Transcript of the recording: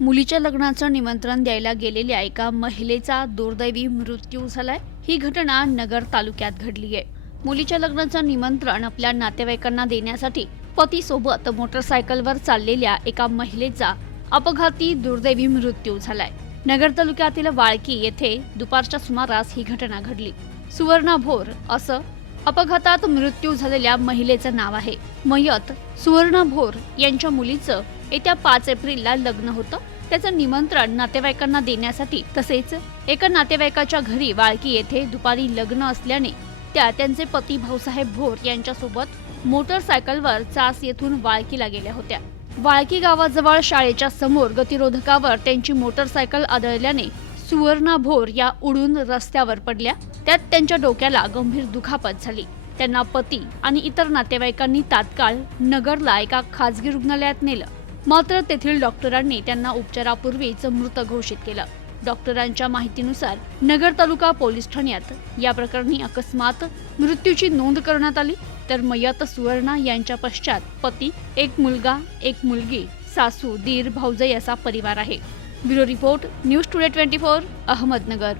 मुलीच्या लग्नाचं निमंत्रण द्यायला गेलेल्या एका महिलेचा दुर्दैवी मृत्यू झालाय. ही घटना नगर तालुक्यात घडली आहे. मुलीच्या लग्नाचं निमंत्रण आपल्या नातेवाईकांना देण्यासाठी पतीसोबत मोटरसायकलवर चाललेल्या एका महिलेचा अपघाती दुर्दैवी मृत्यू झालाय. नगर तालुक्यातील वाळकी येथे दुपारच्या सुमारास ही घटना घडली. सुवर्णा भोर असं अपघातात मृत्यू झालेल्या महिलेचं नाव आहे. मयत सुवर्णा भोर यांच्या मुलीचं येत्या पाच एप्रिलला लग्न होतं. त्याचं निमंत्रण नातेवाईकांना देण्यासाठी तसेच एका नातेवाईकाच्या घरी वाळकी येथे दुपारी लग्न असल्याने त्या त्यांचे पती भाऊसाहेब भोर यांच्यासोबत मोटरसायकलवर चास येथून वाळकीला गेल्या होत्या. वाळकी गावाजवळ शाळेच्या समोर गतिरोधकावर त्यांची मोटरसायकल आदळल्याने सुवर्णा भोर या उडून रस्त्यावर पडल्या. त्यात त्यांच्या डोक्याला गंभीर दुखापत झाली. त्यांना पती आणि इतर नातेवाईकांनी तात्काळ नगरला एका खाजगी रुग्णालयात नेलं. मात्र तेथील डॉक्टरांनी त्यांना उपचारापूर्वीच मृत घोषित केलं. डॉक्टरांच्या माहितीनुसार नगर तालुका पोलीस ठाण्यात या प्रकरणी अकस्मात मृत्यूची नोंद करण्यात आली. तर मयत सुवर्णा यांच्या पश्चात पती एक मुलगा एक मुलगी सासू दीर भाऊजई असा परिवार आहे. Bureau report news today twenty four Ahmednagar.